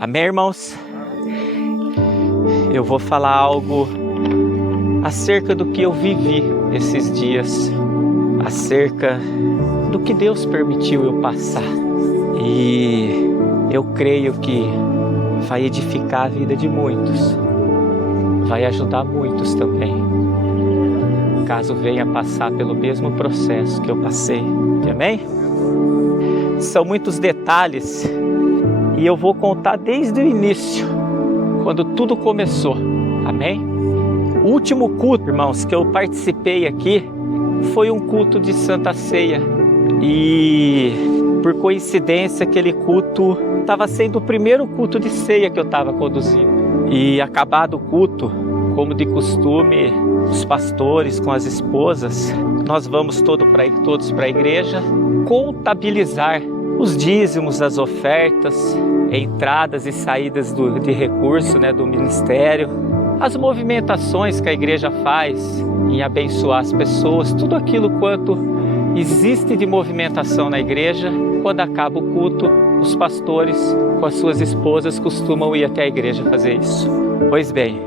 Amém, irmãos? Eu vou falar algo acerca do que eu vivi esses dias, acerca do que Deus permitiu eu passar. E eu creio que vai edificar a vida de muitos, vai ajudar muitos também, caso venha passar pelo mesmo processo que eu passei. Amém? São muitos detalhes e eu vou contar desde o início, quando tudo começou. Amém? O último culto, irmãos, que eu participei aqui foi um culto de Santa Ceia. E por coincidência aquele culto estava sendo o primeiro culto de ceia que eu estava conduzindo. E acabado o culto, como de costume, os pastores com as esposas, nós vamos todos para a igreja contabilizar os dízimos, as ofertas, entradas e saídas de recurso, do ministério, as movimentações que a igreja faz em abençoar as pessoas, tudo aquilo quanto existe de movimentação na igreja. Quando acaba o culto, os pastores com as suas esposas costumam ir até a igreja fazer isso. Pois bem,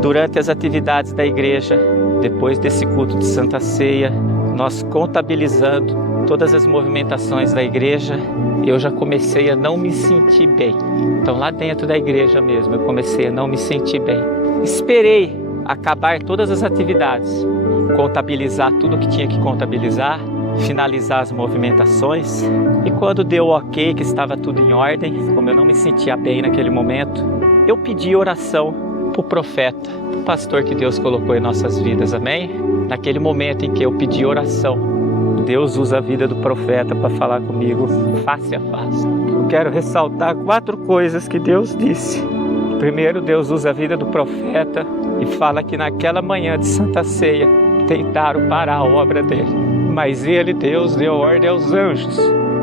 durante as atividades da igreja, depois desse culto de Santa Ceia, nós contabilizando todas as movimentações da igreja, eu já comecei a não me sentir bem. Então lá dentro da igreja mesmo, eu comecei a não me sentir bem. Esperei acabar todas as atividades, contabilizar tudo que tinha que contabilizar, finalizar as movimentações, e quando deu ok, que estava tudo em ordem, como eu não me sentia bem naquele momento, eu pedi oração para o profeta, para o pastor que Deus colocou em nossas vidas. Amém? Naquele momento em que eu pedi oração, Deus usa a vida do profeta para falar comigo face a face. Eu quero ressaltar 4 coisas que Deus disse. Primeiro, Deus usa a vida do profeta e fala que naquela manhã de Santa Ceia tentaram parar a obra dele, mas ele, Deus, deu ordem aos anjos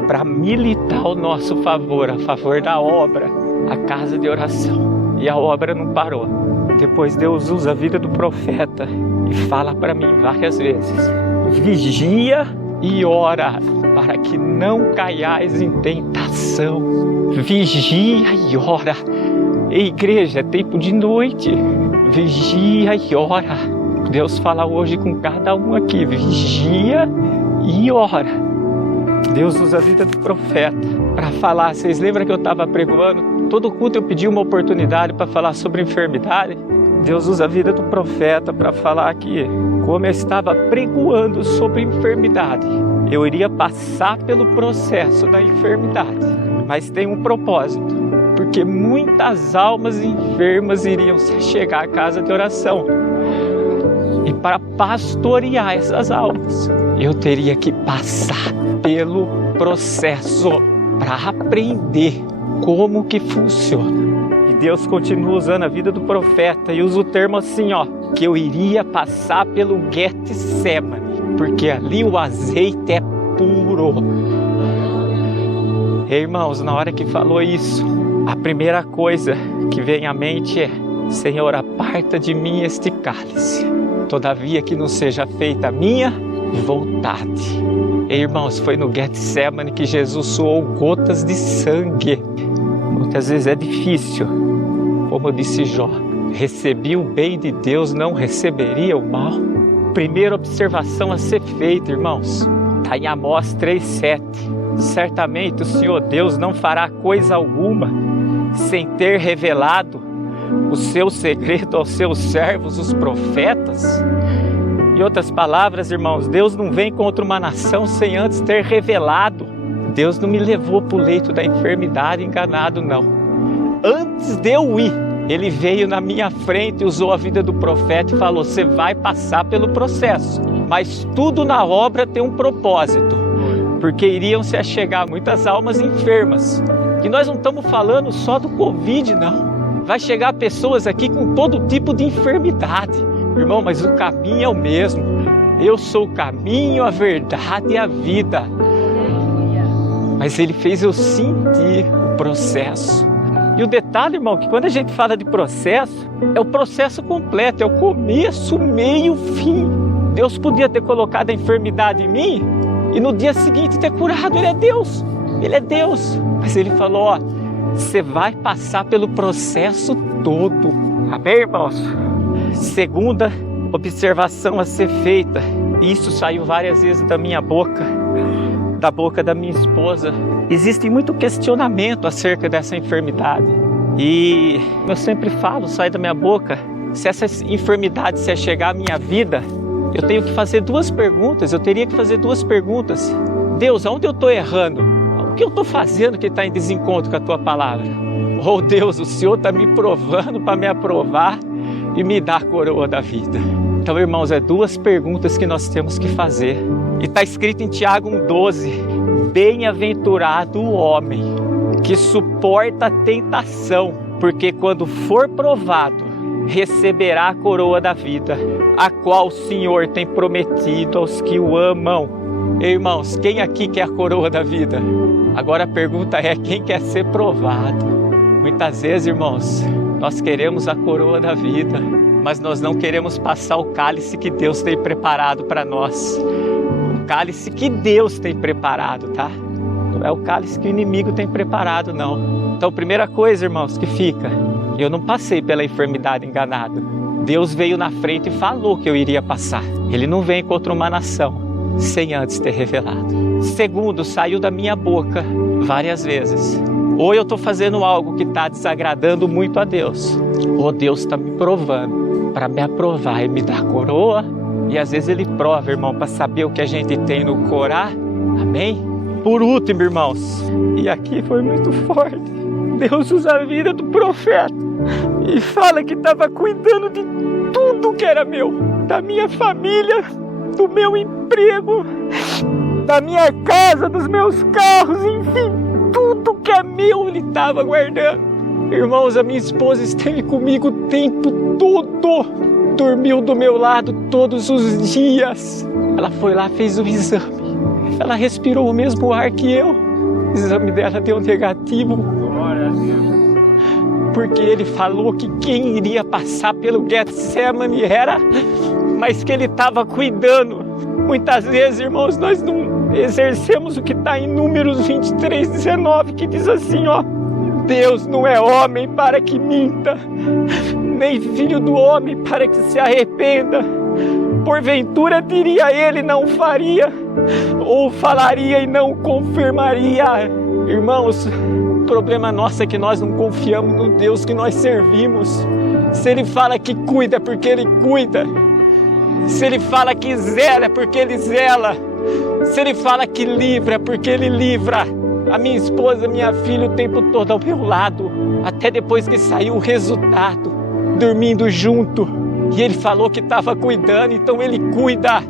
para militar ao nosso favor, a favor da obra, a casa de oração, e a obra não parou. Depois Deus usa a vida do profeta e fala para mim várias vezes: vigia e ora para que não caiais em tentação. Vigia e ora. Ei, igreja, é tempo de noite. Vigia e ora. Deus fala hoje com cada um aqui: vigia e ora. Deus usa a vida do profeta para falar. Vocês lembram que eu estava pregoando? Todo culto eu pedi uma oportunidade para falar sobre enfermidade. Deus usa a vida do profeta para falar que, como eu estava pregoando sobre enfermidade, eu iria passar pelo processo da enfermidade, mas tem um propósito, porque muitas almas enfermas iriam chegar à casa de oração, e para pastorear essas almas, eu teria que passar pelo processo para aprender como que funciona. E Deus continua usando a vida do profeta e usa o termo assim, que eu iria passar pelo Getsemane, porque ali o azeite é puro. Irmãos, na hora que falou isso, a primeira coisa que vem à mente é: Senhor, aparta de mim este cálice, todavia que não seja feita a minha vontade. Irmãos, foi no Getsemane que Jesus suou gotas de sangue. Muitas vezes é difícil, como disse Jó: recebi o bem de Deus, não receberia o mal. Primeira observação a ser feita, irmãos, está em Amós 3,7. Certamente o Senhor Deus não fará coisa alguma sem ter revelado o seu segredo aos seus servos, os profetas. Em outras palavras, irmãos, Deus não vem contra uma nação sem antes ter revelado. Deus não me levou para o leito da enfermidade enganado, não. Antes de eu ir, Ele veio na minha frente, usou a vida do profeta e falou: você vai passar pelo processo, mas tudo na obra tem um propósito, porque iriam se achegar muitas almas enfermas. E nós não estamos falando só do Covid, não. Vai chegar pessoas aqui com todo tipo de enfermidade. Irmão, mas o caminho é o mesmo. Eu sou o caminho, a verdade e a vida. Mas Ele fez eu sentir o processo. E o detalhe, irmão, que quando a gente fala de processo, é o processo completo, é o começo, meio, fim. Deus podia ter colocado a enfermidade em mim e no dia seguinte ter curado. Ele é Deus, Ele é Deus. Mas Ele falou: Você vai passar pelo processo todo. Amém, irmãos? Segunda observação a ser feita. Isso saiu várias vezes da minha boca, da boca da minha esposa. Existe muito questionamento acerca dessa enfermidade. E eu sempre falo, sai da minha boca, se essa enfermidade se chegar à minha vida, eu tenho que fazer duas perguntas. Eu teria que fazer duas perguntas. Deus, aonde eu estou errando? O que eu estou fazendo que está em desencontro com a tua palavra? Oh Deus, o Senhor está me provando para me aprovar e me dar a coroa da vida. Então, irmãos, é duas perguntas que nós temos que fazer. E está escrito em Tiago 1,12: bem-aventurado o homem que suporta a tentação, porque quando for provado, receberá a coroa da vida, a qual o Senhor tem prometido aos que o amam. Irmãos, quem aqui quer a coroa da vida? Agora a pergunta é, quem quer ser provado? Muitas vezes, irmãos, nós queremos a coroa da vida, mas nós não queremos passar o cálice que Deus tem preparado para nós. O cálice que Deus tem preparado, tá? Não é o cálice que o inimigo tem preparado, não. Então, primeira coisa, irmãos, que fica: eu não passei pela enfermidade enganado. Deus veio na frente e falou que eu iria passar. Ele não vem contra uma nação sem antes ter revelado. Segundo, saiu da minha boca várias vezes: ou eu estou fazendo algo que está desagradando muito a Deus, ou Deus está me provando para me aprovar e me dar coroa. E às vezes Ele prova, irmão, para saber o que a gente tem no corá. Amém? Por último, irmãos, e aqui foi muito forte, Deus usa a vida do profeta e fala que estava cuidando de tudo que era meu, da minha família, do meu emprego, da minha casa, dos meus carros, enfim, tudo que é meu Ele estava guardando. Irmãos, a minha esposa esteve comigo o tempo todo, dormiu do meu lado todos os dias. Ela foi lá, fez o exame, ela respirou o mesmo ar que eu. O exame dela deu negativo, porque Ele falou que quem iria passar pelo Getsemane era, mas que Ele estava cuidando. Muitas vezes, irmãos, nós não exercemos o que está em Números 23:19, que diz assim, ó: Deus não é homem para que minta, nem filho do homem para que se arrependa. Porventura diria ele, não faria, ou falaria e não confirmaria. Irmãos, o problema nosso é que nós não confiamos no Deus que nós servimos. Se Ele fala que cuida, é porque Ele cuida. Se Ele fala que zela, é porque Ele zela. Se Ele fala que livra, é porque Ele livra. A minha esposa, minha filha, o tempo todo ao meu lado, até depois que saiu o resultado, dormindo junto. E Ele falou que estava cuidando, então Ele cuida.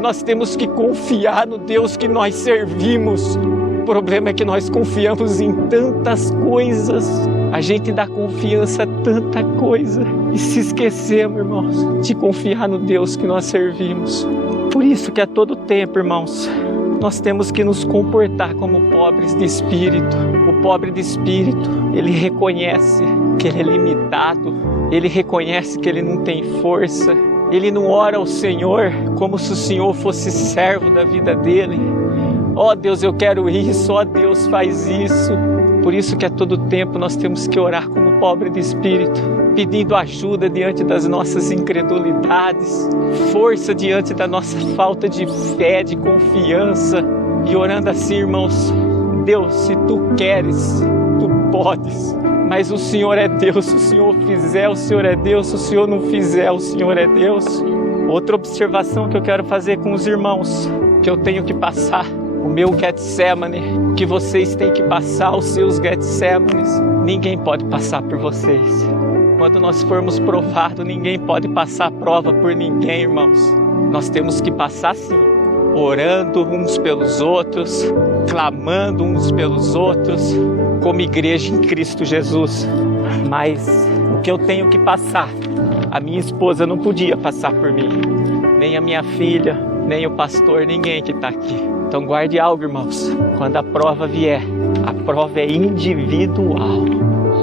Nós temos que confiar no Deus que nós servimos. O problema é que nós confiamos em tantas coisas. A gente dá confiança a tanta coisa e se esquecemos, irmãos, de confiar no Deus que nós servimos. Por isso que a todo tempo, irmãos, nós temos que nos comportar como pobres de espírito. O pobre de espírito, ele reconhece que ele é limitado, ele reconhece que ele não tem força, ele não ora ao Senhor como se o Senhor fosse servo da vida dele. Ó Deus, eu quero isso, ó Deus, faz isso. Por isso que a todo tempo nós temos que orar como pobre de espírito, pedindo ajuda diante das nossas incredulidades, força diante da nossa falta de fé, de confiança, e orando assim, irmãos: Deus, se Tu queres, Tu podes, mas o Senhor é Deus. Se o Senhor fizer, o Senhor é Deus. Se o Senhor não fizer, o Senhor é Deus. Outra observação que eu quero fazer com os irmãos, que eu tenho que passar o meu Getsemane, que vocês têm que passar os seus Getsemanes. Ninguém pode passar por vocês. Quando nós formos provados, ninguém pode passar a prova por ninguém, irmãos. Nós temos que passar sim, orando uns pelos outros, clamando uns pelos outros, como igreja em Cristo Jesus. Mas o que eu tenho que passar, a minha esposa não podia passar por mim, nem a minha filha, nem o pastor, ninguém que está aqui. Então guarde algo, irmãos, quando a prova vier, a prova é individual,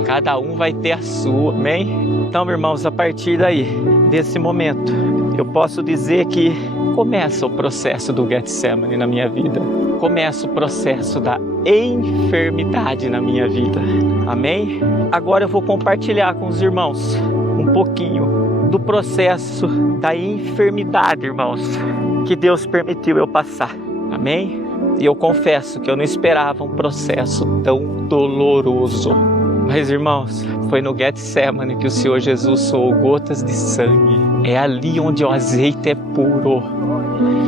cada um vai ter a sua, amém? Então, irmãos, a partir daí, desse momento, eu posso dizer que começa o processo do Getsemane na minha vida, começa o processo da enfermidade na minha vida. Amém? Agora eu vou compartilhar com os irmãos um pouquinho do processo da enfermidade, irmãos, que Deus permitiu eu passar. Amém? E eu confesso que eu não esperava um processo tão doloroso. Mas, irmãos, foi no Getsemane que o Senhor Jesus suou gotas de sangue. É ali onde o azeite é puro.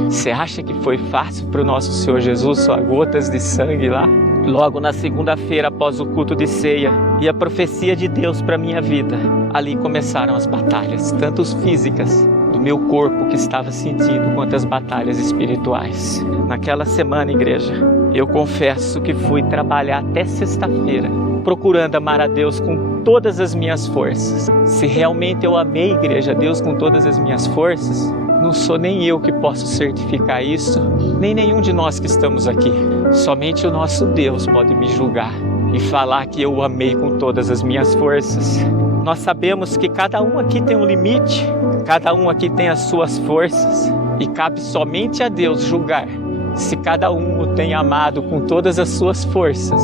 Você acha que foi fácil para o nosso Senhor Jesus suar gotas de sangue lá? Logo na segunda-feira, após o culto de ceia e a profecia de Deus para a minha vida, ali começaram as batalhas, tanto as físicas do meu corpo que estava sentindo, quanto as batalhas espirituais. Naquela semana, igreja, eu confesso que fui trabalhar até sexta-feira, procurando amar a Deus com todas as minhas forças. Se realmente eu amei, igreja, a Deus com todas as minhas forças, não sou nem eu que posso certificar isso, nem nenhum de nós que estamos aqui. Somente o nosso Deus pode me julgar e falar que eu o amei com todas as minhas forças. Nós sabemos que cada um aqui tem um limite, cada um aqui tem as suas forças, e cabe somente a Deus julgar se cada um o tem amado com todas as suas forças,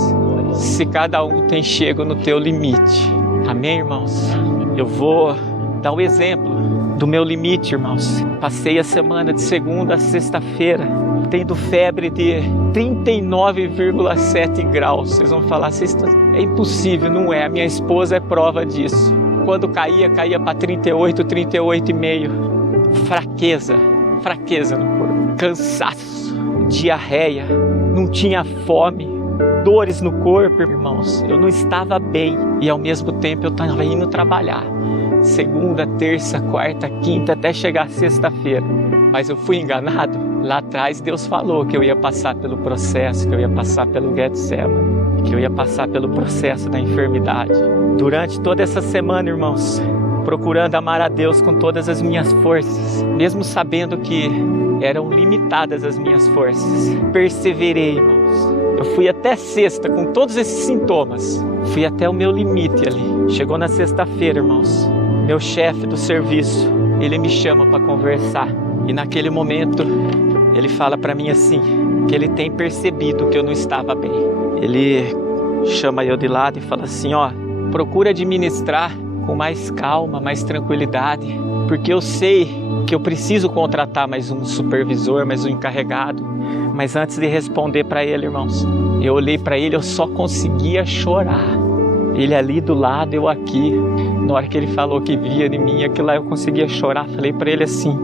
se cada um tem chego no teu limite. Amém, irmãos? Eu vou dar o exemplo do meu limite, irmãos. Passei a semana de segunda a sexta-feira tendo febre de 39,7 graus. Vocês vão falar, é impossível, não é? A minha esposa é prova disso. Quando caía para 38, 38,5. Fraqueza no corpo, cansaço, diarreia, não tinha fome, dores no corpo, irmãos. Eu não estava bem e ao mesmo tempo eu estava indo trabalhar. Segunda, terça, quarta, quinta, até chegar sexta-feira. Mas eu fui enganado. Lá atrás Deus falou que eu ia passar pelo processo, que eu ia passar pelo Getsemane, que eu ia passar pelo processo da enfermidade. Durante toda essa semana, irmãos, procurando amar a Deus com todas as minhas forças, mesmo sabendo que eram limitadas as minhas forças, perseverei, irmãos. Eu fui até sexta com todos esses sintomas, fui até o meu limite ali. Chegou na sexta-feira, irmãos, meu chefe do serviço, ele me chama para conversar. E naquele momento, ele fala para mim assim, que ele tem percebido que eu não estava bem. Ele chama eu de lado e fala assim, procura administrar com mais calma, mais tranquilidade, porque eu sei que eu preciso contratar mais um supervisor, mais um encarregado. Mas antes de responder para ele, irmãos, eu olhei para ele, eu só conseguia chorar. Ele ali do lado, eu aqui. Na hora que ele falou que via em mim, aquilo lá eu conseguia chorar. Falei para ele assim,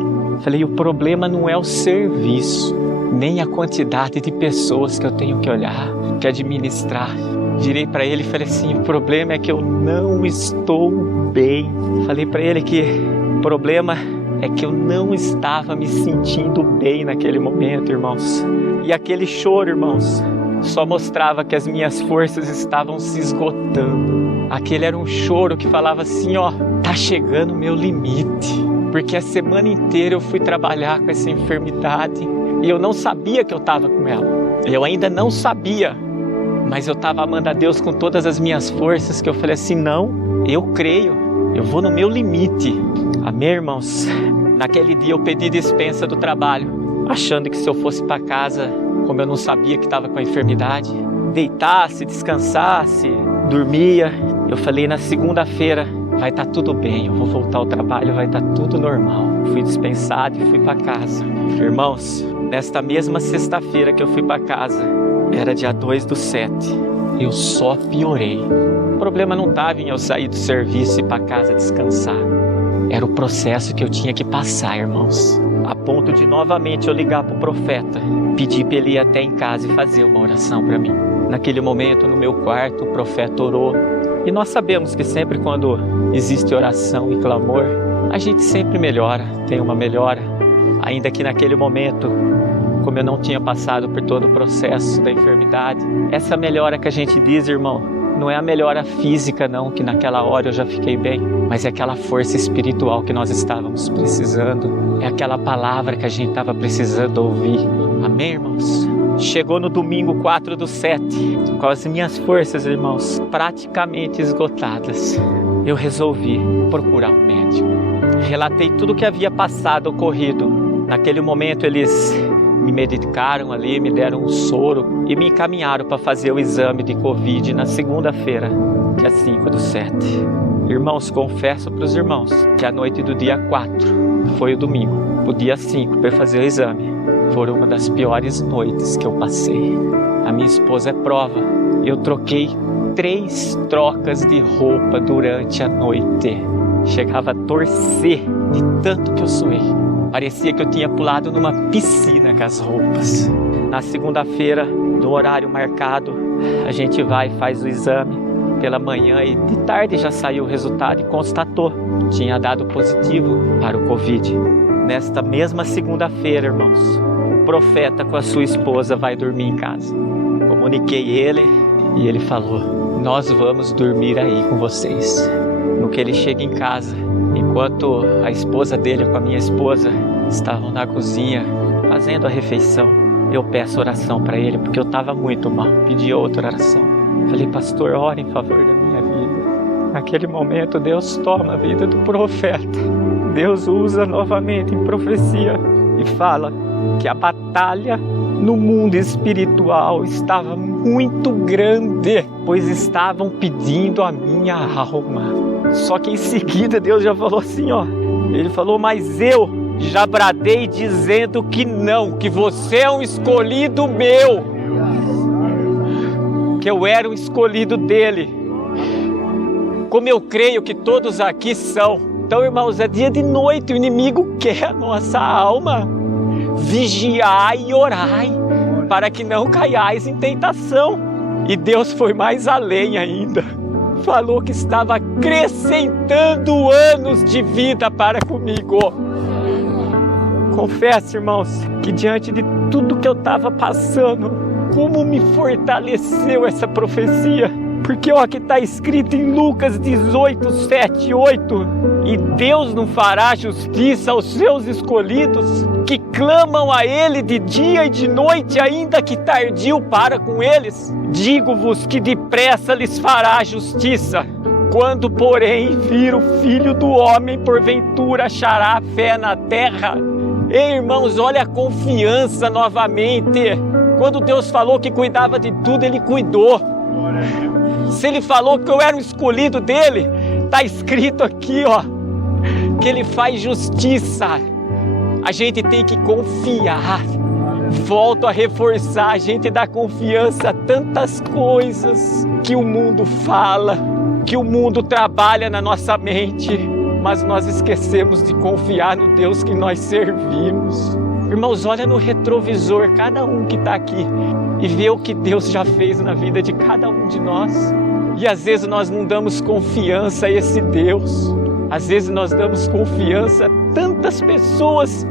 o problema não é o serviço, nem a quantidade de pessoas que eu tenho que olhar, que administrar. Virei para ele e falei assim, o problema é que eu não estou bem. Falei para ele que o problema é que eu não estava me sentindo bem naquele momento, irmãos. E aquele choro, irmãos, só mostrava que as minhas forças estavam se esgotando. Aquele era um choro que falava assim, tá chegando o meu limite. Porque a semana inteira eu fui trabalhar com essa enfermidade e eu não sabia que eu estava com ela. Eu ainda não sabia, mas eu estava amando a Deus com todas as minhas forças, que eu falei assim, não, eu creio, eu vou no meu limite. Amém, irmãos? Naquele dia eu pedi dispensa do trabalho, achando que se eu fosse para casa, como eu não sabia que estava com a enfermidade, deitasse, descansasse, dormia. Eu falei, na segunda-feira vai estar tudo bem, eu vou voltar ao trabalho, vai estar tudo normal. Fui dispensado e fui para casa. Irmãos, nesta mesma sexta-feira que eu fui para casa, era dia 2/7, eu só piorei. O problema não estava em eu sair do serviço e ir para casa descansar. Era o processo que eu tinha que passar, irmãos. A ponto de novamente eu ligar para o profeta, pedir para ele ir até em casa e fazer uma oração para mim. Naquele momento, no meu quarto, o profeta orou. E nós sabemos que sempre quando existe oração e clamor, a gente sempre melhora, tem uma melhora. Ainda que naquele momento, como eu não tinha passado por todo o processo da enfermidade, essa melhora que a gente diz, irmão, não é a melhora física não, que naquela hora eu já fiquei bem, mas é aquela força espiritual que nós estávamos precisando, é aquela palavra que a gente estava precisando ouvir. Amém, irmãos? Chegou no domingo 4/7, com as minhas forças, irmãos, praticamente esgotadas. Eu resolvi procurar um médico. Relatei tudo o que havia passado, ocorrido. Naquele momento eles me medicaram ali, me deram um soro e me encaminharam para fazer o exame de Covid na segunda-feira, dia 5/7. Irmãos, confesso para os irmãos que a noite do dia 4 foi o domingo, o dia 5 para fazer o exame. Foi uma das piores noites que eu passei. A minha esposa é prova. Eu troquei 3 trocas de roupa durante a noite. Chegava a torcer de tanto que eu suei. Parecia que eu tinha pulado numa piscina com as roupas. Na segunda-feira, no horário marcado, a gente vai e faz o exame pela manhã e de tarde já saiu o resultado e constatou. Tinha dado positivo para o Covid. Nesta mesma segunda-feira, irmãos, o profeta com a sua esposa vai dormir em casa. Comuniquei ele e ele falou: nós vamos dormir aí com vocês. No que ele chega em casa, enquanto a esposa dele com a minha esposa estavam na cozinha fazendo a refeição, eu peço oração para ele porque eu estava muito mal. Pedi outra oração. Falei: pastor, ore em favor da minha vida. Naquele momento Deus toma a vida do profeta. Deus usa novamente em profecia e fala que a batalha no mundo espiritual estava muito grande, pois estavam pedindo a minha alma. Só que em seguida Deus já falou assim, ele falou: mas eu já bradei dizendo que não, que você é um escolhido meu, que eu era um escolhido dele, como eu creio que todos aqui são. Então, irmãos, é dia de noite, o inimigo quer a nossa alma. Vigiai e orai, para que não caiais em tentação. E Deus foi mais além ainda. Falou que estava acrescentando anos de vida para comigo. Confesso, irmãos, que diante de tudo que eu estava passando, como me fortaleceu essa profecia. Porque aqui está escrito em Lucas 18, 7 e 8: e Deus não fará justiça aos seus escolhidos, que clamam a Ele de dia e de noite, ainda que tardio para com eles? Digo-vos que depressa lhes fará justiça. Quando, porém, vir o Filho do Homem, porventura achará fé na terra? Ei, irmãos, olha a confiança novamente. Quando Deus falou que cuidava de tudo, Ele cuidou. Se Ele falou que eu era um escolhido dele, está escrito aqui, que Ele faz justiça. A gente tem que confiar. Volto a reforçar, a gente dá confiança a tantas coisas que o mundo fala, que o mundo trabalha na nossa mente, mas nós esquecemos de confiar no Deus que nós servimos. Irmãos, olha no retrovisor, cada um que está aqui, e vê o que Deus já fez na vida de cada um de nós. E às vezes nós não damos confiança a esse Deus. Às vezes nós damos confiança a tantas pessoas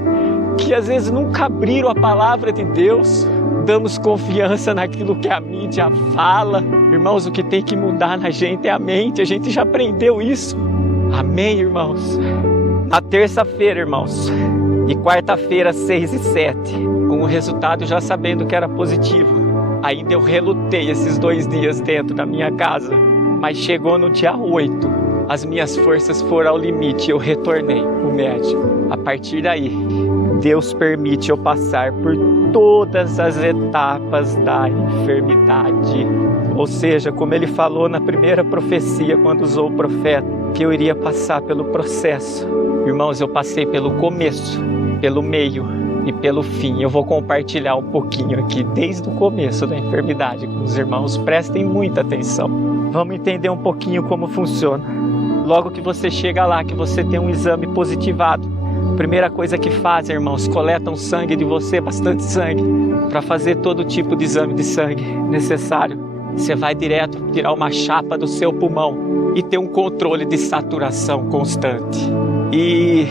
que às vezes nunca abriram a palavra de Deus. Damos confiança naquilo que a mídia fala. Irmãos, o que tem que mudar na gente é a mente. A gente já aprendeu isso. Amém, irmãos? Na terça-feira, irmãos, e quarta-feira, 6 e 7, com o resultado já sabendo que era positivo, ainda eu relutei esses 2 dias dentro da minha casa, mas chegou no dia 8, as minhas forças foram ao limite e eu retornei para o médico. A partir daí, Deus permite eu passar por todas as etapas da enfermidade. Ou seja, como Ele falou na primeira profecia, quando usou o profeta, que eu iria passar pelo processo. Irmãos, eu passei pelo começo, pelo meio e pelo fim. Eu vou compartilhar um pouquinho aqui, desde o começo da enfermidade com os irmãos. Prestem muita atenção. Vamos entender um pouquinho como funciona. Logo que você chega lá, que você tem um exame positivado, a primeira coisa que fazem, irmãos, coletam sangue de você, bastante sangue, para fazer todo tipo de exame de sangue necessário. Você vai direto tirar uma chapa do seu pulmão e ter um controle de saturação constante. E,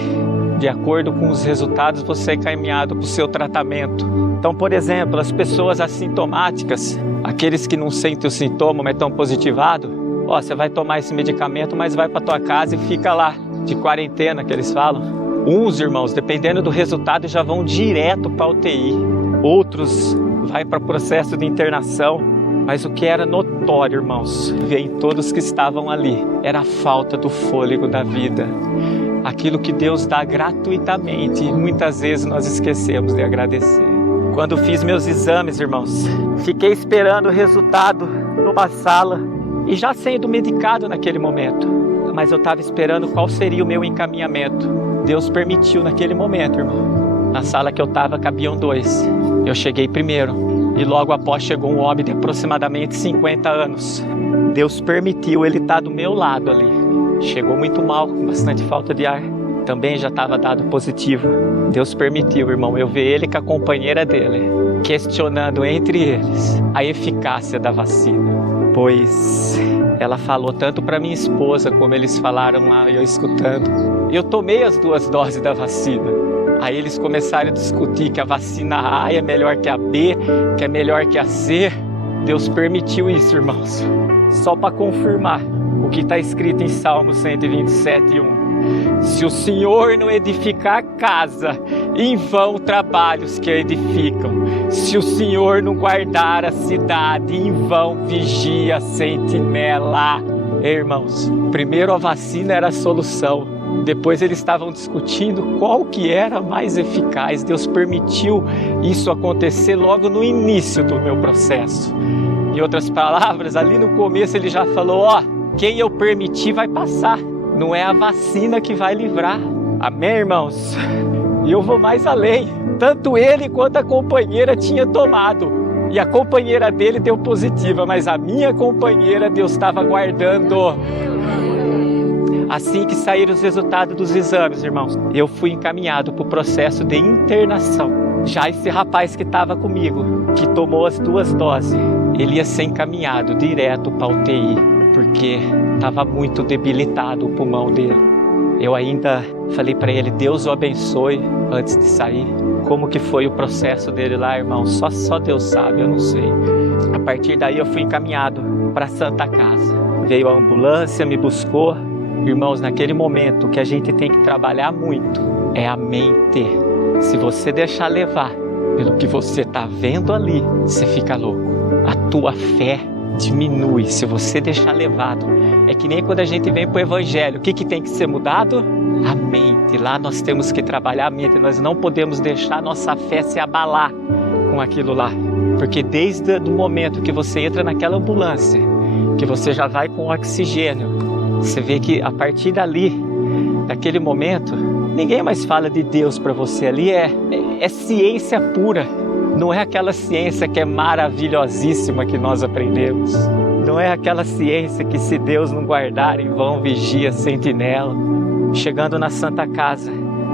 de acordo com os resultados, você é encaminhado para o seu tratamento. Então, por exemplo, as pessoas assintomáticas, aqueles que não sentem o sintoma, mas estão positivados, você vai tomar esse medicamento, mas vai para tua casa e fica lá, de quarentena, que eles falam. Uns, irmãos, dependendo do resultado, já vão direto para a UTI. Outros vai para processo de internação. Mas o que era notório, irmãos, ver em todos que estavam ali, era a falta do fôlego da vida. Aquilo que Deus dá gratuitamente, e muitas vezes nós esquecemos de agradecer. Quando fiz meus exames, irmãos, fiquei esperando o resultado numa sala e já sendo medicado naquele momento. Mas eu estava esperando qual seria o meu encaminhamento. Deus permitiu naquele momento, irmão. Na sala que eu estava cabiam 2. Eu cheguei primeiro e logo após chegou um homem de aproximadamente 50 anos. Deus permitiu ele estar do meu lado ali. Chegou muito mal, com bastante falta de ar. Também já estava dado positivo. Deus permitiu, irmão, eu ver ele com a companheira dele, questionando entre eles a eficácia da vacina. Pois ela falou tanto para minha esposa, como eles falaram lá, eu escutando. Eu tomei as 2 doses da vacina. Aí eles começaram a discutir que a vacina A é melhor que a B, que é melhor que a C. Deus permitiu isso, irmãos. Só para confirmar o que está escrito em Salmo 127:1. Se o Senhor não edificar a casa, em vão trabalhos que a edificam. Se o Senhor não guardar a cidade, em vão vigia a sentinela. Irmãos, primeiro a vacina era a solução. Depois eles estavam discutindo qual que era mais eficaz. Deus permitiu isso acontecer logo no início do meu processo. Em outras palavras, ali no começo ele já falou, quem eu permitir vai passar. Não é a vacina que vai livrar. Amém, irmãos? E eu vou mais além. Tanto ele quanto a companheira tinha tomado. E a companheira dele deu positiva, mas a minha companheira Deus estava guardando. Assim que saíram os resultados dos exames, irmãos, eu fui encaminhado para o processo de internação. Já esse rapaz que estava comigo, que tomou as 2 doses, ele ia ser encaminhado direto para a UTI, porque estava muito debilitado o pulmão dele. Eu ainda falei para ele, Deus o abençoe antes de sair. Como que foi o processo dele lá, irmão? Só Deus sabe, eu não sei. A partir daí eu fui encaminhado para a Santa Casa. Veio a ambulância, me buscou. Irmãos, naquele momento o que a gente tem que trabalhar muito é a mente. Se você deixar levar pelo que você está vendo ali, você fica louco. A tua fé diminui se você deixar levado. É que nem quando a gente vem para o Evangelho, o que tem que ser mudado? A mente. Lá nós temos que trabalhar a mente. Nós não podemos deixar a nossa fé se abalar com aquilo lá. Porque desde o momento que você entra naquela ambulância, que você já vai com oxigênio, você vê que a partir dali, daquele momento, ninguém mais fala de Deus para você. Ali é ciência pura. Não é aquela ciência que é maravilhosíssima que nós aprendemos. Não é aquela ciência que se Deus não guardar, em vão vigia a sentinela. Chegando na Santa Casa,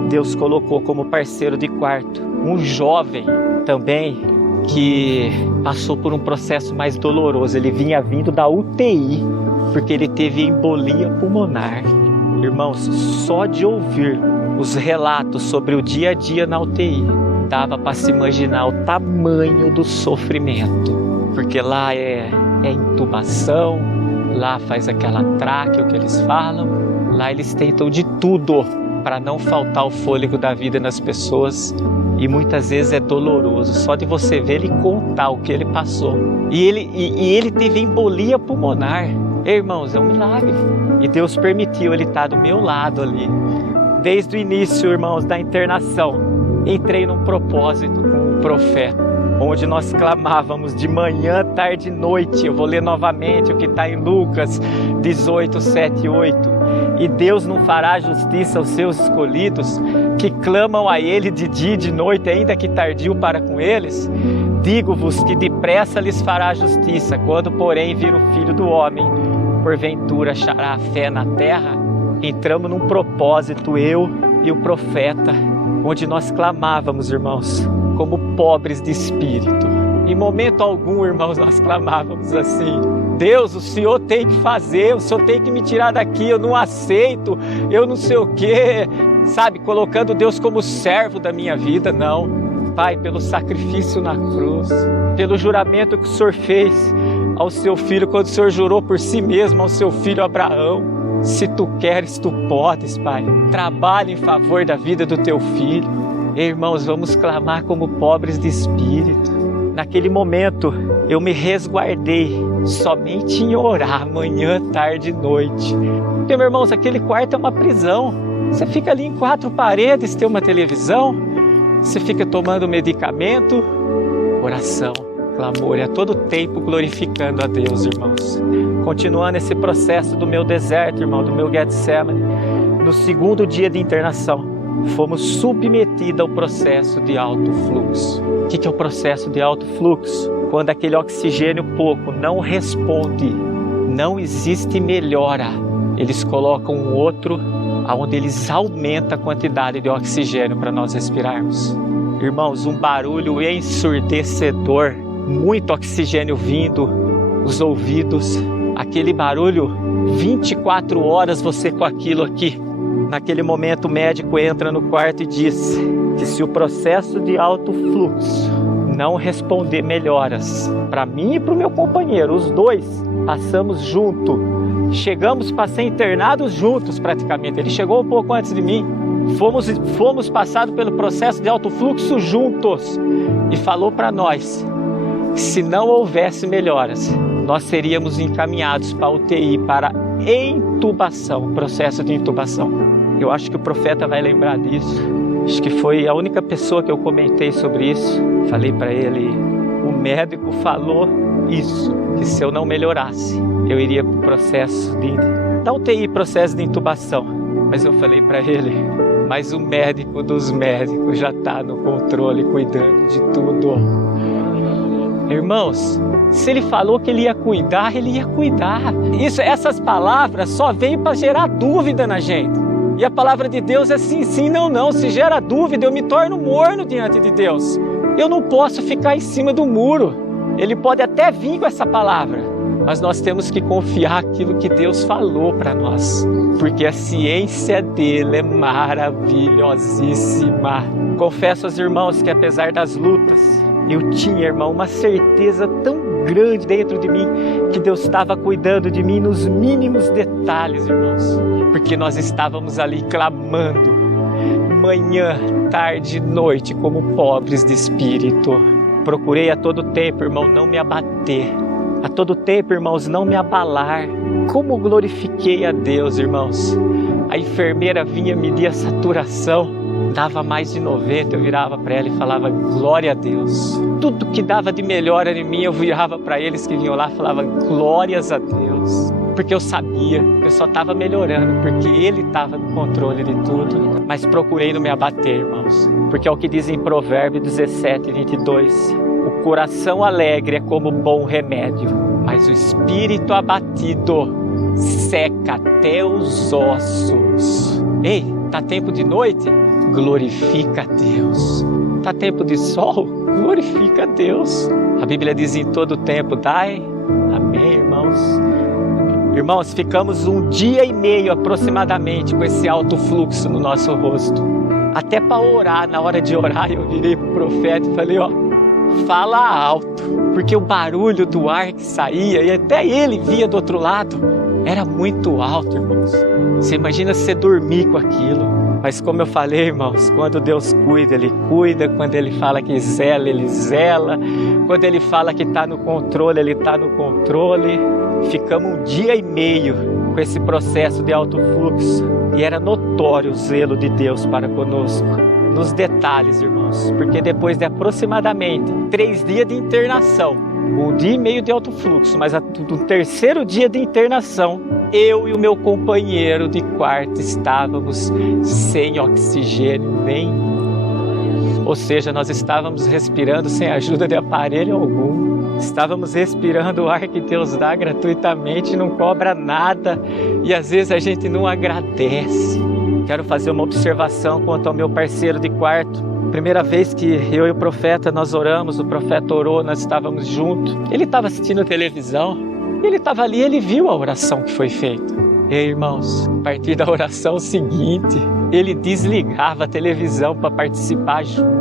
Deus colocou como parceiro de quarto um jovem também que passou por um processo mais doloroso. Ele vinha vindo da UTI, porque ele teve embolia pulmonar. Irmãos, só de ouvir os relatos sobre o dia a dia na UTI, dava para se imaginar o tamanho do sofrimento. Porque lá é intubação, lá faz aquela tráqueo que eles falam, lá eles tentam de tudo para não faltar o fôlego da vida nas pessoas. E muitas vezes é doloroso, só de você ver ele contar o que ele passou. E ele teve embolia pulmonar. Irmãos, é um milagre. E Deus permitiu ele estar do meu lado ali. Desde o início, irmãos, da internação, entrei num propósito com o profeta, onde nós clamávamos de manhã, tarde e noite. Eu vou ler novamente o que está em Lucas 18, 7 e 8. E Deus não fará justiça aos seus escolhidos, que clamam a Ele de dia e de noite, ainda que tardio para com eles? Digo-vos que depressa lhes fará justiça. Quando, porém, vir o Filho do Homem, porventura achará fé na terra? Entramos num propósito, eu e o profeta, onde nós clamávamos, irmãos, como pobres de espírito. Em momento algum, irmãos, nós clamávamos assim: Deus, o Senhor tem que fazer, o Senhor tem que me tirar daqui, eu não aceito, eu não sei o quê, sabe, colocando Deus como servo da minha vida. Não, Pai, pelo sacrifício na cruz, pelo juramento que o Senhor fez ao seu filho, quando o Senhor jurou por si mesmo ao seu filho Abraão. Se tu queres, tu podes, Pai. Trabalha em favor da vida do teu filho. Irmãos, vamos clamar como pobres de espírito. Naquele momento, eu me resguardei somente em orar, manhã, tarde e noite. Porque, meus irmãos, aquele quarto é uma prisão. Você fica ali em 4 paredes, tem uma televisão, você fica tomando medicamento, oração, clamor, e a todo tempo glorificando a Deus, irmãos. Continuando esse processo do meu deserto, irmão, do meu Getsemane, no segundo dia de internação, fomos submetidos ao processo de alto fluxo. O que é o processo de alto fluxo? Quando aquele oxigênio pouco não responde, não existe melhora, eles colocam um outro, onde eles aumentam a quantidade de oxigênio para nós respirarmos. Irmãos, um barulho ensurdecedor, muito oxigênio vindo, os ouvidos, aquele barulho, 24 horas você com aquilo aqui. Naquele momento o médico entra no quarto e diz que se o processo de alto fluxo não responder melhoras, para mim e para o meu companheiro, os dois passamos junto, chegamos para ser internados juntos praticamente, ele chegou um pouco antes de mim, fomos passados pelo processo de alto fluxo juntos, e falou para nós, se não houvesse melhoras, nós seríamos encaminhados para a UTI, para intubação, processo de intubação. Eu acho que o profeta vai lembrar disso. Acho que foi a única pessoa que eu comentei sobre isso. Falei para ele, o médico falou isso, que se eu não melhorasse, eu iria para o processo da UTI, processo de intubação. Mas eu falei para ele, mas o médico dos médicos já está no controle, cuidando de tudo. Irmãos, se ele falou que ele ia cuidar, ele ia cuidar. Essas palavras só veio para gerar dúvida na gente. E a palavra de Deus é sim, sim, não, não. Se gera dúvida, eu me torno morno diante de Deus. Eu não posso ficar em cima do muro. Ele pode até vir com essa palavra, mas nós temos que confiar naquilo que Deus falou para nós, porque a ciência dele é maravilhosíssima. Confesso aos irmãos que apesar das lutas, eu tinha, irmão, uma certeza tão grande dentro de mim que Deus estava cuidando de mim nos mínimos detalhes, irmãos, porque nós estávamos ali clamando manhã, tarde e noite como pobres de espírito. Procurei a todo tempo, irmão, não me abater, a todo tempo, irmãos, não me abalar. Como glorifiquei a Deus, irmãos. A enfermeira vinha medir a saturação, dava mais de 90, eu virava para ela e falava glória a Deus. Tudo que dava de melhor em mim, eu virava para eles que vinham lá e falava glórias a Deus. Porque eu sabia que eu só estava melhorando, porque Ele estava no controle de tudo. Mas procurei não me abater, irmãos, porque é o que diz em Provérbios 17, 22. O coração alegre é como bom remédio, mas o espírito abatido seca até os ossos. Ei, tá tempo de noite? Glorifica a Deus. Tá tempo de sol? Glorifica a Deus. A Bíblia diz em todo tempo, dai. Amém, irmãos. Irmãos, ficamos 1 dia e meio aproximadamente com esse alto fluxo no nosso rosto. Até para orar, na hora de orar, eu virei pro profeta e falei, fala alto, porque o barulho do ar que saía, e até ele via do outro lado, era muito alto, irmãos. Você imagina você dormir com aquilo. Mas como eu falei, irmãos, quando Deus cuida, Ele cuida. Quando Ele fala que zela, Ele zela. Quando Ele fala que está no controle, Ele está no controle. Ficamos 1 dia e meio com esse processo de alto fluxo. E era notório o zelo de Deus para conosco. Nos detalhes, irmãos. Porque depois de aproximadamente 3 dias de internação, 1 dia e meio de alto fluxo, mas no 3º dia de internação, eu e o meu companheiro de quarto estávamos sem oxigênio nenhum. Ou seja, nós estávamos respirando sem ajuda de aparelho algum. Estávamos respirando o ar que Deus dá gratuitamente, não cobra nada. E às vezes a gente não agradece. Quero fazer uma observação quanto ao meu parceiro de quarto. Primeira vez que eu e o profeta, nós oramos, o profeta orou, nós estávamos juntos. Ele estava assistindo televisão, ele estava ali, ele viu a oração que foi feita. E irmãos, a partir da oração seguinte, ele desligava a televisão para participar junto.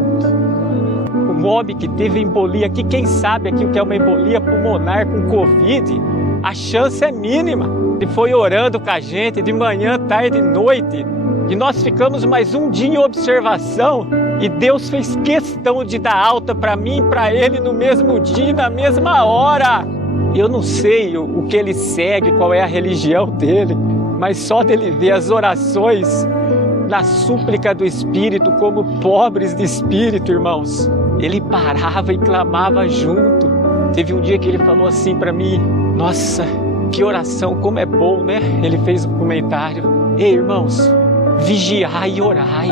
Um homem que teve embolia, que quem sabe aqui o que é uma embolia pulmonar com Covid, a chance é mínima. Ele foi orando com a gente de manhã, tarde e noite. E nós ficamos mais 1 dia em observação. E Deus fez questão de dar alta para mim e para ele no mesmo dia, na mesma hora. Eu não sei o que ele segue, qual é a religião dele, mas só dele ver as orações na súplica do Espírito, como pobres de espírito, irmãos, ele parava e clamava junto. Teve um dia que ele falou assim para mim: nossa, que oração, como é bom, né? Ele fez um comentário: ei, irmãos, vigiai e orai.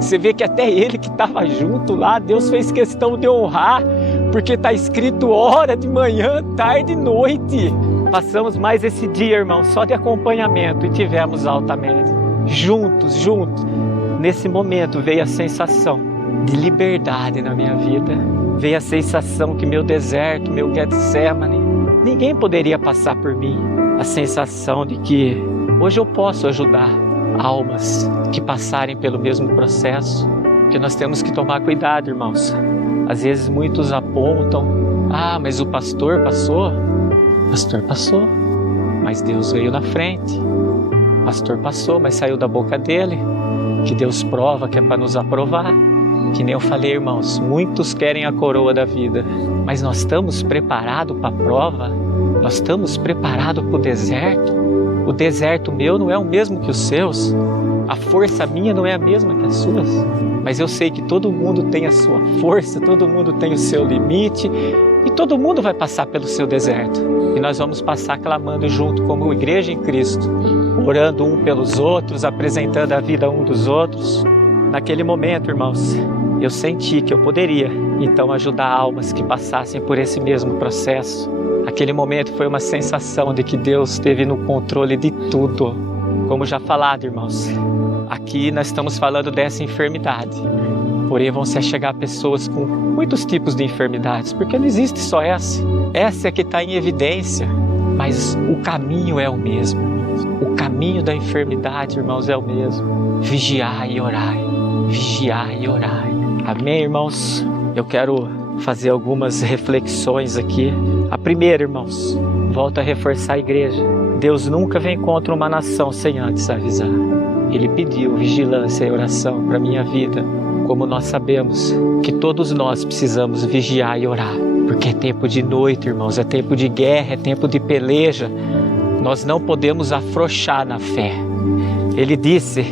Você vê que até ele que estava junto lá, Deus fez questão de honrar, porque está escrito ora de manhã, tarde e noite. Passamos mais esse dia, irmão, só de acompanhamento, e tivemos alta média. Juntos. Nesse momento veio a sensação de liberdade na minha vida. Veio a sensação que meu deserto, meu Getsemane, ninguém poderia passar por mim. A sensação de que hoje eu posso ajudar almas que passarem pelo mesmo processo. Porque nós temos que tomar cuidado, irmãos. Às vezes muitos apontam: ah, mas o pastor passou. O pastor passou, mas Deus veio na frente. O pastor passou, mas saiu da boca dele. Que Deus prova, que é para nos aprovar. Que nem eu falei, irmãos, muitos querem a coroa da vida, mas nós estamos preparados para a prova? Nós estamos preparados para o deserto? O deserto meu não é o mesmo que os seus. A força minha não é a mesma que as suas. Mas eu sei que todo mundo tem a sua força, todo mundo tem o seu limite, e todo mundo vai passar pelo seu deserto. E nós vamos passar clamando junto como igreja em Cristo, orando um pelos outros, apresentando a vida um dos outros. Naquele momento, irmãos, eu senti que eu poderia, então, ajudar almas que passassem por esse mesmo processo. Aquele momento foi uma sensação de que Deus esteve no controle de tudo. Como já falado, irmãos, aqui nós estamos falando dessa enfermidade. Porém, vão se chegar pessoas com muitos tipos de enfermidades, porque não existe só essa. Essa é que está em evidência, mas o caminho é o mesmo. O caminho da enfermidade, irmãos, é o mesmo. Vigiai e orai. Vigiai e orai. Amém, irmãos? Eu quero fazer algumas reflexões aqui. A primeira, irmãos, volto a reforçar a igreja. Deus nunca vem contra uma nação sem antes avisar. Ele pediu vigilância e oração para a minha vida. Como nós sabemos que todos nós precisamos vigiar e orar. Porque é tempo de noite, irmãos, é tempo de guerra, é tempo de peleja. Nós não podemos afrouxar na fé. Ele disse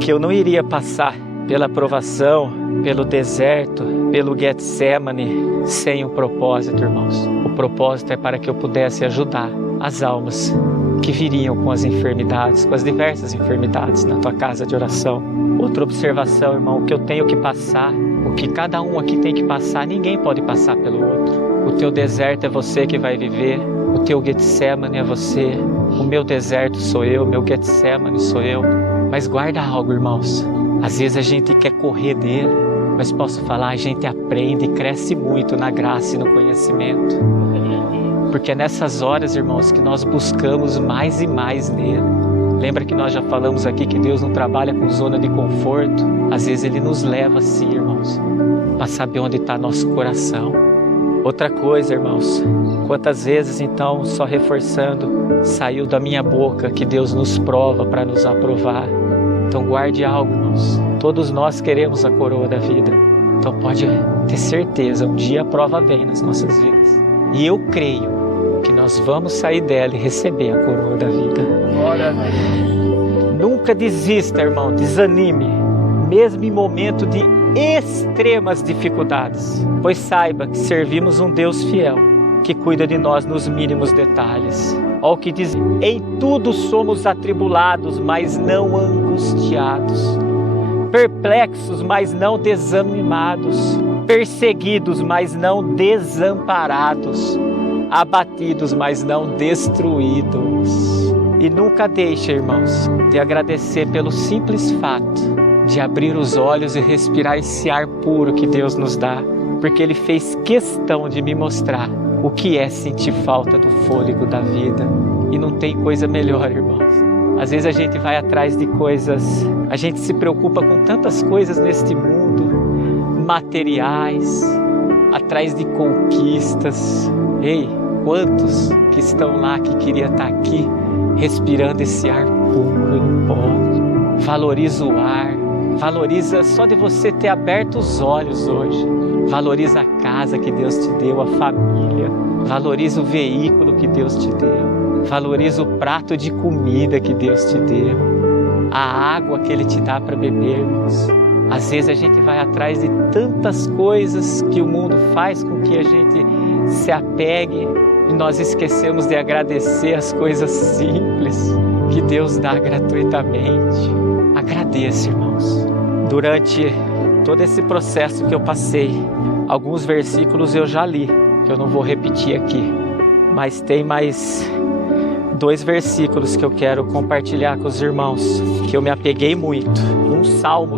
que eu não iria passar pela provação, pelo deserto, pelo Getsemane, sem um propósito, irmãos. O propósito é para que eu pudesse ajudar as almas que viriam com as enfermidades, com as diversas enfermidades na tua casa de oração. Outra observação, irmão, o que eu tenho que passar, o que cada um aqui tem que passar, ninguém pode passar pelo outro. O teu deserto é você que vai viver, o teu Getsemane é você, o meu deserto sou eu, o meu Getsemane sou eu. Mas guarda algo, irmãos. Às vezes a gente quer correr dele, mas posso falar, a gente aprende e cresce muito na graça e no conhecimento. Porque é nessas horas, irmãos, que nós buscamos mais e mais nele. Lembra que nós já falamos aqui que Deus não trabalha com zona de conforto? Às vezes Ele nos leva assim, irmãos, para saber onde está nosso coração. Outra coisa, irmãos, quantas vezes então, só reforçando, saiu da minha boca que Deus nos prova para nos aprovar. Então guarde algo, irmãos. Todos nós queremos a coroa da vida. Então pode ter certeza, um dia a prova vem nas nossas vidas. E eu creio que nós vamos sair dela e receber a coroa da vida. Nunca desista, irmão, desanime, mesmo em momento de extremas dificuldades. Pois saiba que servimos um Deus fiel, que cuida de nós nos mínimos detalhes. Olha o que diz: em tudo somos atribulados, mas não angustiados, perplexos, mas não desanimados, perseguidos, mas não desamparados, abatidos, mas não destruídos. E nunca deixe, irmãos, de agradecer pelo simples fato de abrir os olhos e respirar esse ar puro que Deus nos dá, porque Ele fez questão de me mostrar o que é sentir falta do fôlego da vida. E não tem coisa melhor, irmãos. Às vezes a gente vai atrás de coisas, a gente se preocupa com tantas coisas neste mundo, materiais, atrás de conquistas. Ei, quantos que estão lá que queria estar aqui, respirando esse ar puro e não pode? Valoriza o ar, valoriza só de você ter aberto os olhos hoje. Valoriza a casa que Deus te deu, a família. Valoriza o veículo que Deus te deu. Valoriza o prato de comida que Deus te deu. A água que Ele te dá para bebermos. Às vezes a gente vai atrás de tantas coisas que o mundo faz com que a gente se apegue e nós esquecemos de agradecer as coisas simples que Deus dá gratuitamente. Agradeça, irmãos. Durante todo esse processo que eu passei, alguns versículos eu já li, que eu não vou repetir aqui, mas tem mais 2 versículos que eu quero compartilhar com os irmãos, que eu me apeguei muito. Um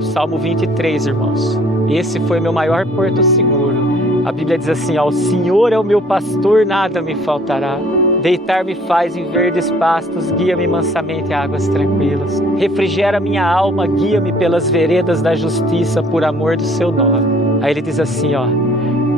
Salmo 23, irmãos. Esse foi meu maior porto seguro. A Bíblia diz assim, ó, o Senhor é o meu pastor, nada me faltará. Deitar-me faz em verdes pastos, guia-me mansamente a águas tranquilas. Refrigera minha alma, guia-me pelas veredas da justiça, por amor do seu nome. Aí ele diz assim, ó,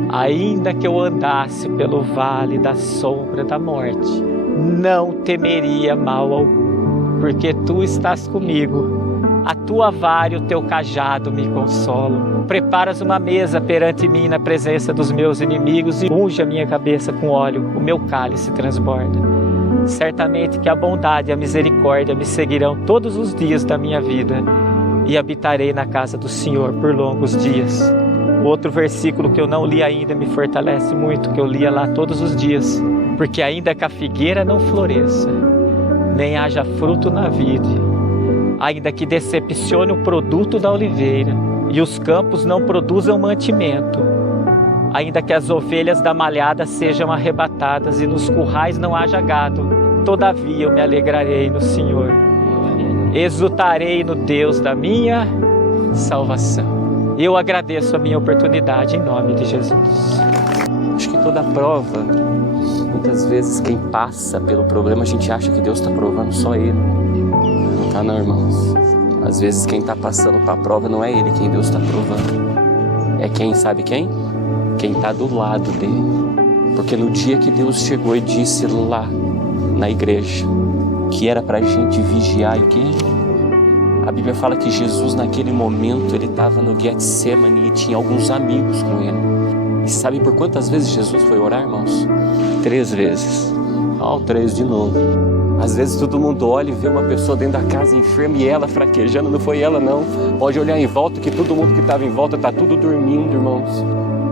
ainda que eu andasse pelo vale da sombra da morte, não temeria mal algum, porque tu estás comigo. A tua vara e o teu cajado me consolam. Preparas uma mesa perante mim na presença dos meus inimigos e unge a minha cabeça com óleo, o meu cálice transborda. Certamente que a bondade e a misericórdia me seguirão todos os dias da minha vida e habitarei na casa do Senhor por longos dias. O outro versículo que eu não li ainda me fortalece muito, que eu lia lá todos os dias. Porque ainda que a figueira não floresça, nem haja fruto na vide, ainda que decepcione o produto da oliveira, e os campos não produzam mantimento, ainda que as ovelhas da malhada sejam arrebatadas e nos currais não haja gado, todavia eu me alegrarei no Senhor, exultarei no Deus da minha salvação. Eu agradeço a minha oportunidade em nome de Jesus. Acho que toda prova, muitas vezes quem passa pelo problema, a gente acha que Deus está provando só ele. Não está não, irmãos. Às vezes quem está passando para a prova não é ele quem Deus está provando. É quem, sabe quem? Quem está do lado dele. Porque no dia que Deus chegou e disse lá na igreja que era para a gente vigiar e o quê? A Bíblia fala que Jesus naquele momento ele estava no Getsemane e tinha alguns amigos com ele. E sabe por quantas vezes Jesus foi orar, irmãos? 3 vezes. 3 de novo. Às vezes todo mundo olha e vê uma pessoa dentro da casa enferma e ela fraquejando. Não foi ela, não. Pode olhar em volta que todo mundo que estava em volta está tudo dormindo, irmãos.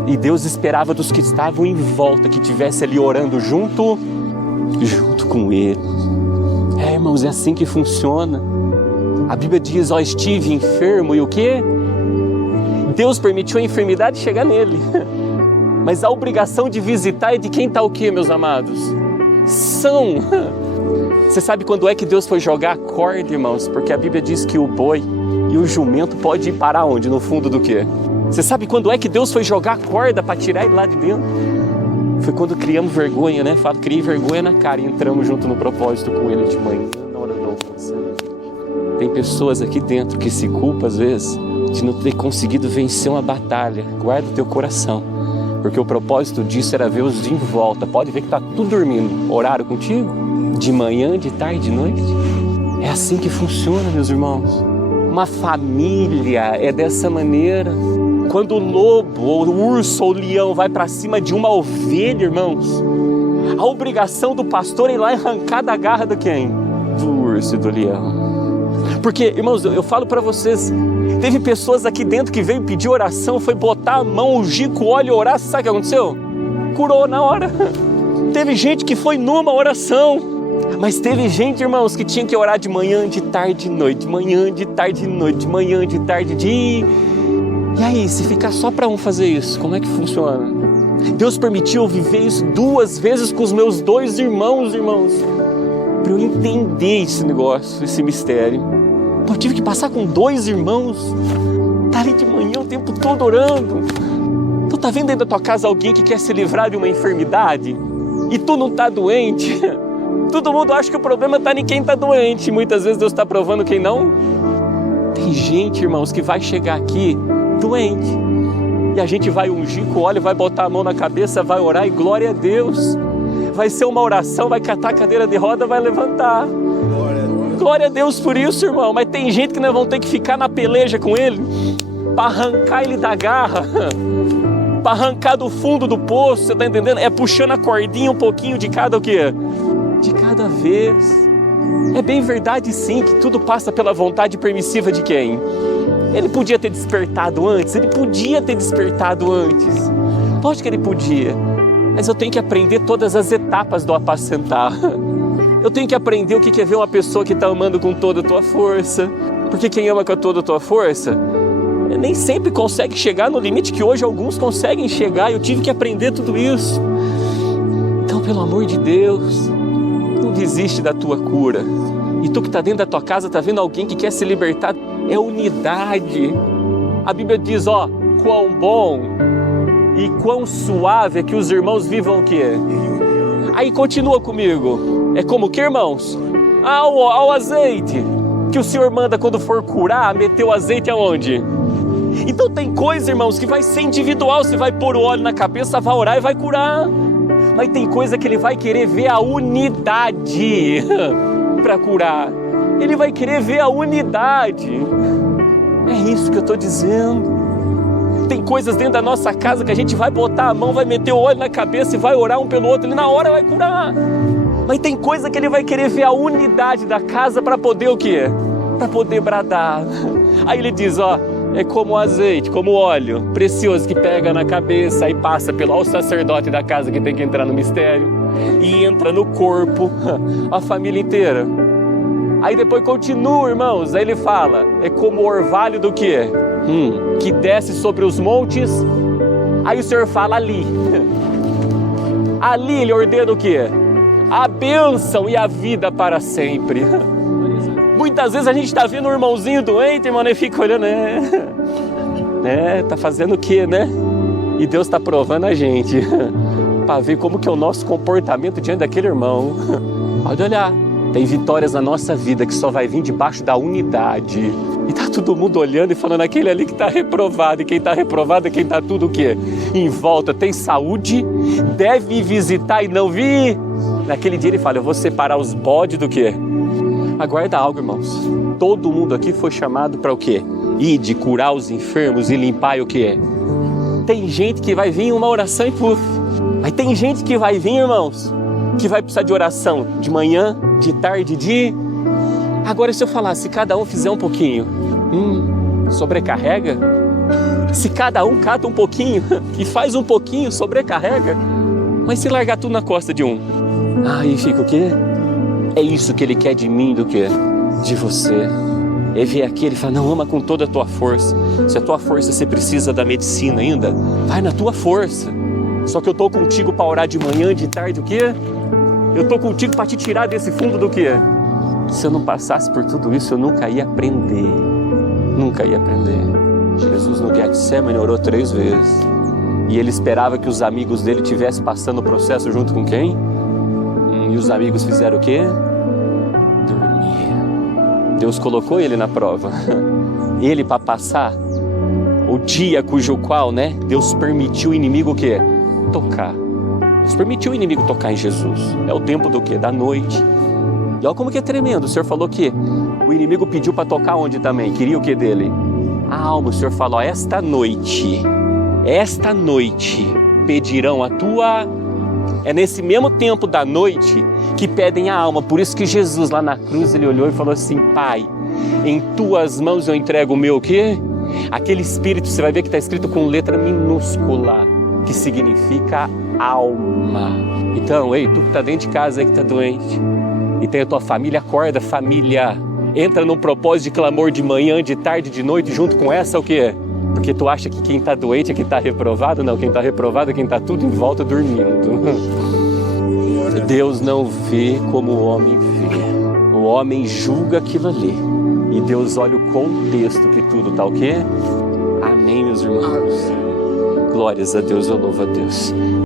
E Deus esperava dos que estavam em volta que estivesse ali orando junto com ele. Irmãos, é assim que funciona. A Bíblia diz, estive enfermo e o quê? Deus permitiu a enfermidade chegar nele. Mas a obrigação de visitar é de quem está o quê, meus amados? Você sabe quando é que Deus foi jogar a corda, irmãos? Porque a Bíblia diz que o boi e o jumento pode ir parar onde? No fundo do quê? Você sabe quando é que Deus foi jogar a corda para tirar ele lá de dentro? Foi quando criamos vergonha, né? Falo, criei vergonha na cara e entramos junto no propósito com ele de manhã, na hora do almoço. Tem pessoas aqui dentro que se culpam às vezes de não ter conseguido vencer uma batalha. Guarda o teu coração, porque o propósito disso era ver os de em volta. Pode ver que está tudo dormindo. Oraram contigo? De manhã, de tarde, de noite? É assim que funciona, meus irmãos. Uma família é dessa maneira. Quando o lobo, ou o urso, ou o leão vai para cima de uma ovelha, irmãos, a obrigação do pastor é ir lá e arrancar da garra de quem? Do urso e do leão. Porque, irmãos, eu falo para vocês, teve pessoas aqui dentro que veio pedir oração, foi botar a mão, ungir com óleo e orar, sabe o que aconteceu? Curou na hora. Teve gente que foi numa oração, mas teve gente, irmãos, que tinha que orar de manhã, de tarde, de noite, de manhã, de tarde, de noite, de manhã, de tarde, de... E aí, se ficar só para um fazer isso, como é que funciona? Deus permitiu eu viver isso 2 vezes com os meus 2 irmãos, para eu entender esse negócio, esse mistério. Eu tive que passar com 2 irmãos, tá ali de manhã o tempo todo orando. Tu tá vendo aí da tua casa alguém que quer se livrar de uma enfermidade e tu não tá doente? Todo mundo acha que o problema tá em quem tá doente. Muitas vezes Deus tá provando quem não. Tem gente, irmãos, que vai chegar aqui doente e a gente vai ungir com óleo, vai botar a mão na cabeça, vai orar e glória a Deus. Vai ser uma oração, vai catar a cadeira de roda, vai levantar. Glória a Deus por isso, irmão. Mas tem gente que nós vamos ter que ficar na peleja com ele para arrancar ele da garra, para arrancar do fundo do poço, você tá entendendo? É puxando a cordinha um pouquinho de cada o quê? De cada vez. É bem verdade sim que tudo passa pela vontade permissiva de quem? Ele podia ter despertado antes, Lógico que ele podia, mas eu tenho que aprender todas as etapas do apacentar. Eu tenho que aprender o que é ver uma pessoa que está amando com toda a tua força, porque quem ama com toda a tua força nem sempre consegue chegar no limite que hoje alguns conseguem chegar. Eu tive que aprender tudo isso. Então, pelo amor de Deus, não desiste da tua cura. E tu que está dentro da tua casa, está vendo alguém que quer se libertar, é unidade. A Bíblia diz, quão bom e quão suave é que os irmãos vivam o quê? Aí continua comigo. É como que, irmãos? Ao azeite que o Senhor manda quando for curar, meter o azeite aonde? Então tem coisa, irmãos, que vai ser individual. Você vai pôr o óleo na cabeça, vai orar e vai curar. Mas tem coisa que ele vai querer ver a unidade para curar. Ele vai querer ver a unidade. É isso que eu estou dizendo. Tem coisas dentro da nossa casa que a gente vai botar a mão, vai meter o óleo na cabeça e vai orar um pelo outro. Ele na hora vai curar. Mas tem coisa que ele vai querer ver a unidade da casa para poder o quê? Para poder bradar. Aí ele diz, é como o azeite, como o óleo precioso que pega na cabeça e passa pelo sacerdote da casa que tem que entrar no mistério e entra no corpo, a família inteira. Aí depois continua, irmãos, aí ele fala, é como o orvalho do quê? Que desce sobre os montes. Aí o Senhor fala ali ele ordena o quê? A bênção e a vida para sempre. Muitas vezes a gente está vendo um irmãozinho doente, irmão, e fica olhando, tá fazendo o quê, né? E Deus está provando a gente para ver como que é o nosso comportamento diante daquele irmão. Pode olhar, tem vitórias na nossa vida que só vai vir debaixo da unidade. E tá todo mundo olhando e falando, aquele ali que está reprovado. E quem está reprovado é quem está tudo o quê? Em volta, tem saúde, deve ir visitar e não vir. Naquele dia ele fala, eu vou separar os bodes do quê? Aguarda algo, irmãos. Todo mundo aqui foi chamado para o quê? De curar os enfermos e limpar o quê? Tem gente que vai vir em uma oração e puf. Mas tem gente que vai vir, irmãos, que vai precisar de oração de manhã, de tarde, de... Agora, se eu falar, se cada um fizer um pouquinho, sobrecarrega? Se cada um cata um pouquinho e faz um pouquinho, sobrecarrega? Mas se largar tudo na costa de um? Aí fica o quê? É isso que ele quer de mim, do quê? De você. Ele vem aqui, ele fala, não, ama com toda a tua força. Se a tua força você precisa da medicina ainda, vai na tua força. Só que eu estou contigo para orar de manhã, de tarde, o quê? Eu estou contigo para te tirar desse fundo do quê? Se eu não passasse por tudo isso, eu nunca ia aprender. Nunca ia aprender. Jesus no Getsemane orou 3 vezes. E ele esperava que os amigos dele estivessem passando o processo junto com quem? E os amigos fizeram o quê? Dormir. Deus colocou ele na prova. Ele para passar o dia cujo qual, Deus permitiu o inimigo o quê? Tocar. Deus permitiu o inimigo tocar em Jesus. É o tempo do quê? Da noite. E olha como que é tremendo. O Senhor falou que o inimigo pediu para tocar onde também? Queria o que dele? A alma. O Senhor falou, esta noite pedirão a tua... É nesse mesmo tempo da noite que pedem a alma. Por isso que Jesus lá na cruz, ele olhou e falou assim, Pai, em tuas mãos eu entrego o meu o quê? Aquele espírito, você vai ver que está escrito com letra minúscula, que significa alma. Então, tu que está dentro de casa aí que está doente, e tem a tua família, acorda, família. Entra num propósito de clamor de manhã, de tarde, de noite, junto com essa o quê? Porque tu acha que quem está doente é quem está reprovado? Não, quem está reprovado é quem está tudo em volta dormindo. Deus não vê como o homem vê. O homem julga aquilo ali. E Deus olha o contexto que tudo está o quê? Amém, meus irmãos? Glórias a Deus, eu louvo a Deus.